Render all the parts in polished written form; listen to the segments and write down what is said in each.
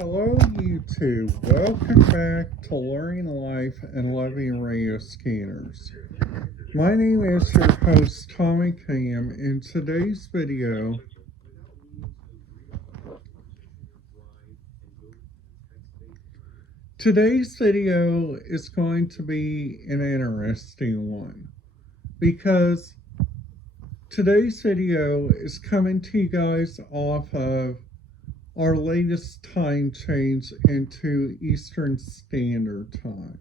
Hello, YouTube. Welcome back to Learning Life and Loving Radio Scanners. My name is your host, Tommy Cam. In today's video, is going to be an interesting one because today's video is coming to you guys off of our latest time change into Eastern Standard Time,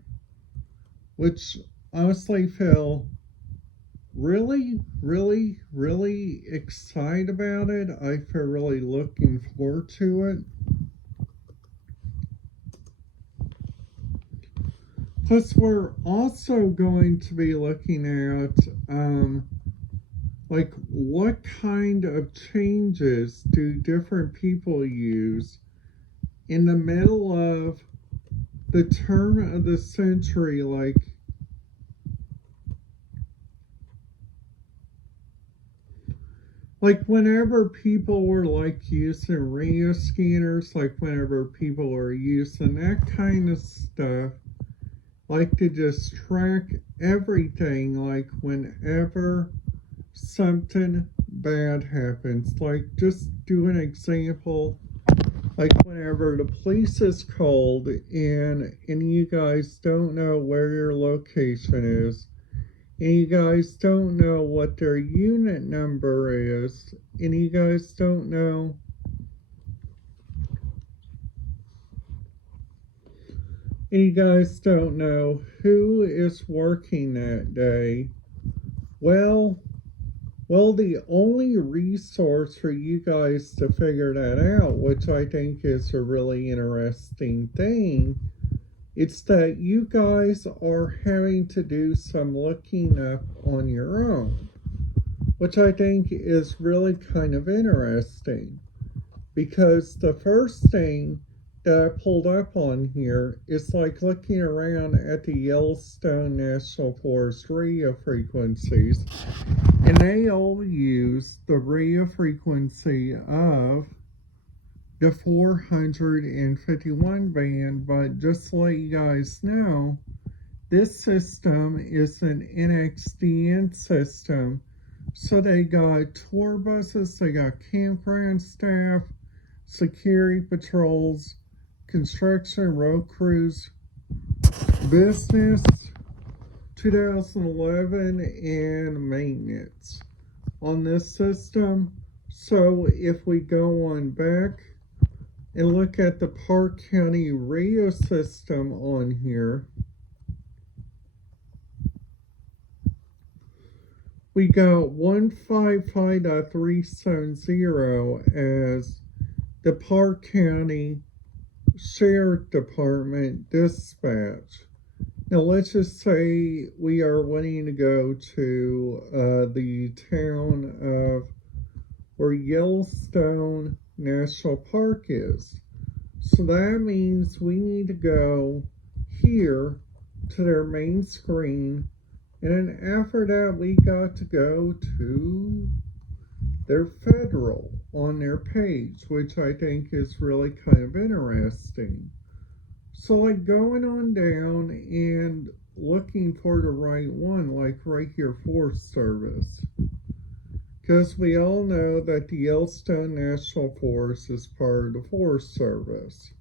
which honestly feel really excited about it. I feel really looking forward to it. Plus, we're also going to be looking at what kind of changes do different people use in the middle of the turn of the century, like whenever people were using radio scanners, whenever people were using that kind of stuff, to just track everything, whenever something bad happens. Just do an example, whenever the police is called and you guys don't know where your location is, and you guys don't know what their unit number is, and you guys don't know who is working that day. Well, the only resource for you guys to figure that out, which I think is a really interesting thing, it's that you guys are having to do some looking up on your own, which I think is really kind of interesting, because the first thing that I pulled up on here is looking around at the Yellowstone National Forest radio frequencies, and they all use the radio frequency of the 451 band, but just to let you guys know, this system is an NXDN system, so they got tour buses, they got campground staff, security patrols, construction, road crews, business, 2011, and maintenance on this system. So if we go on back and look at the Park County radio system on here, we got 155.370 as the Park County Sheriff Department dispatch. Now let's just say we are wanting to go to the town of where Yellowstone National Park is. So that means we need to go here to their main screen, and then after that we got to go to their federal on their page, which I think is really kind of interesting. So going on down and looking for the right one, right here, Forest Service. Because we all know that the Yellowstone National Forest is part of the Forest Service.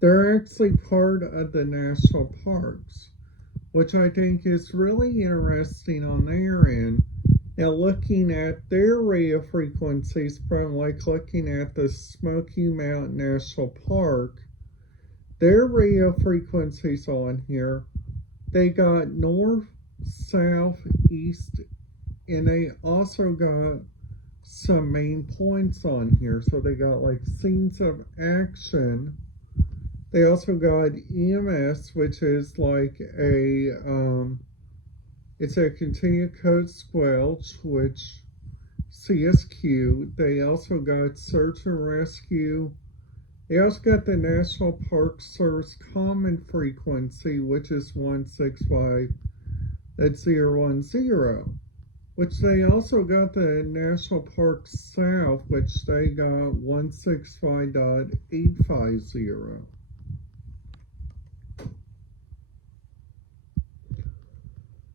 They're actually part of the national parks, which I think is really interesting on their end. Now, looking at their radio frequencies from looking at the Smoky Mountain National Park, their radio frequencies on here, they got north, south, east, and they also got some main points on here. So they got scenes of action. They also got EMS, which is it's a continued code squelch, which CSQ. They also got search and rescue. They also got the National Park Service common frequency, which is 165.010. which they also got the National Park South, which they got 165.850.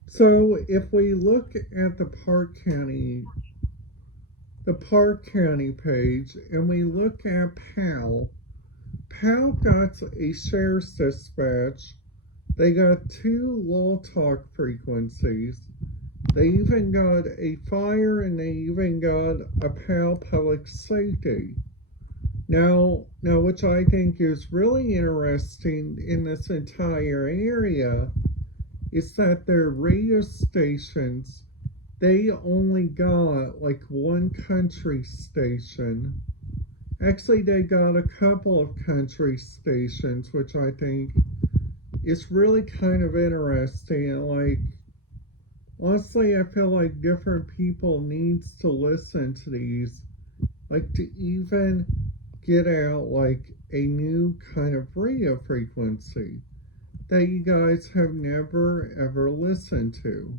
So if we look at the Park County page, and we look at PAL got a sheriff's dispatch. They got 2 law talk frequencies. They even got a fire, and they even got a PAL public safety. Now, which I think is really interesting in this entire area, is that their radio stations, they only got like 1 country station. Actually, they got a couple of country stations, which I think is really kind of interesting. Like, honestly, I feel like different people needs to listen to these, like to even get out like a new kind of radio frequency that you guys have never ever listened to.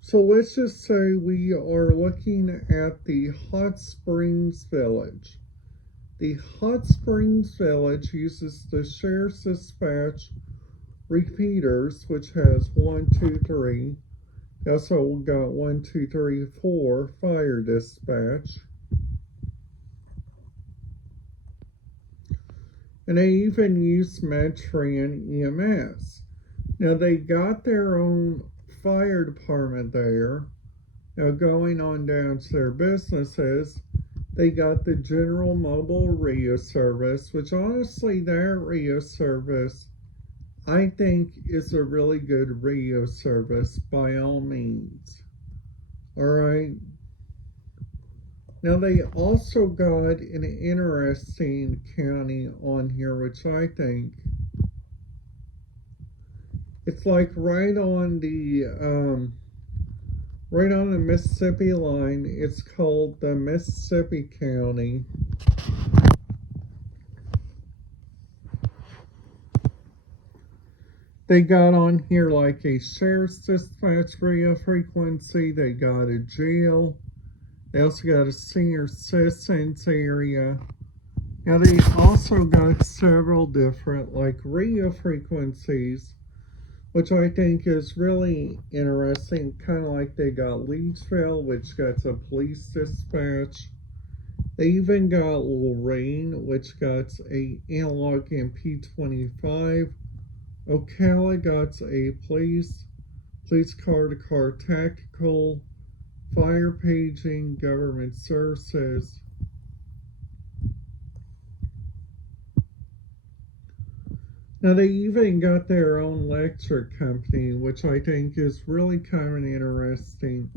So let's just say we are looking at the Hot Springs Village. The Hot Springs Village uses the Sheriff's Dispatch repeaters, which has 1, 2, 3. They also got 1, 2, 3, 4 fire dispatch. And they even use Medtronic EMS. Now they got their own fire department there. Now going on down to their businesses, they got the General Mobile Radio Service, which honestly that radio service I think is a really good radio service by all means. Alright. Now they also got an interesting county on here, which I think it's like right on the Mississippi line. It's called the Mississippi County. They got on here like a sheriff's dispatch radio frequency. They got a jail. They also got a senior citizens area. Now they also got several different like radio frequencies, which I think is really interesting. Kind of like they got Leedsville, which got a police dispatch. They even got Lorraine, which got a analog MP25. Ocala got a police car-to-car tactical, fire paging, government services. Now they even got their own electric company, which I think is really kind of interesting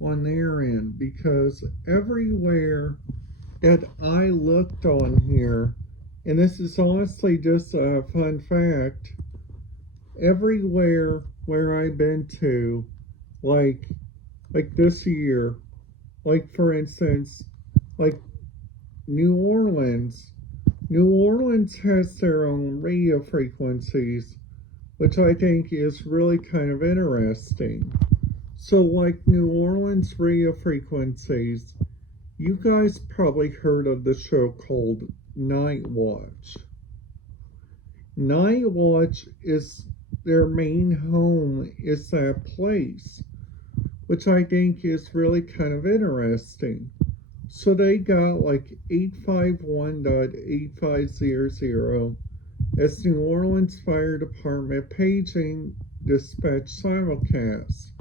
on their end, because everywhere that I looked on here, and this is honestly just a fun fact, everywhere where I've been to, like this year, like for instance, like New Orleans has their own radio frequencies, which I think is really kind of interesting. So like New Orleans radio frequencies, you guys probably heard of the show called Night Watch. Night Watch is their main home, is that place, which I think is really kind of interesting. So they got like 851.8500 as New Orleans Fire Department paging dispatch simulcast.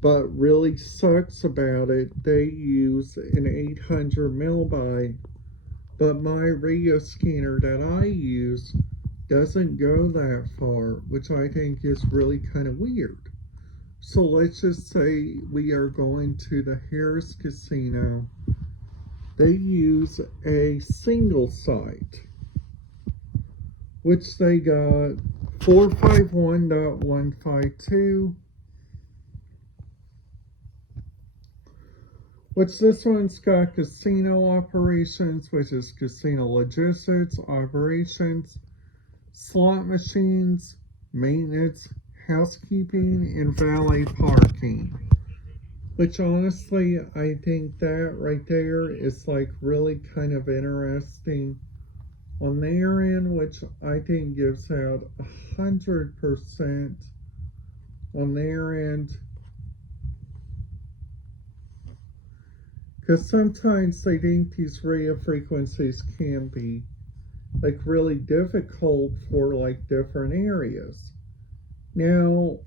But really sucks about it, they use an 800 millibyte, but my radio scanner that I use doesn't go that far, which I think is really kind of weird. So let's just say we are going to the Harrah's Casino. They use a single site, which they got 451.152, which this one's got casino operations, which is casino logistics, operations, slot machines, maintenance, housekeeping, and valet parking. Which honestly, I think that right there is like really kind of interesting on their end, which I think gives out 100% on their end. Because sometimes I think these radio frequencies can be like really difficult for like different areas. Now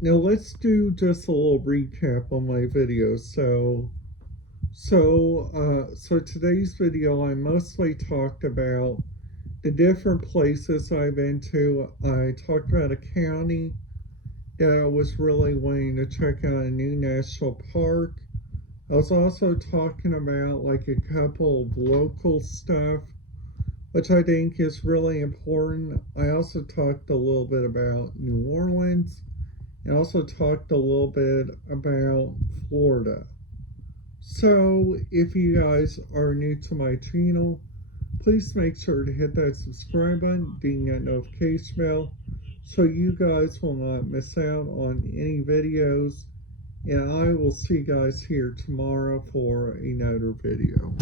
let's do just a little recap on my video. So today's video, I mostly talked about the different places I've been to. I talked about a county that I was really wanting to check out, a new national park. I was also talking about like a couple of local stuff, which I think is really important. I also talked a little bit about New Orleans and also talked a little bit about Florida. So if you guys are new to my channel, please make sure to hit that subscribe button, ding that notification bell, so you guys will not miss out on any videos. And I will see you guys here tomorrow for another video.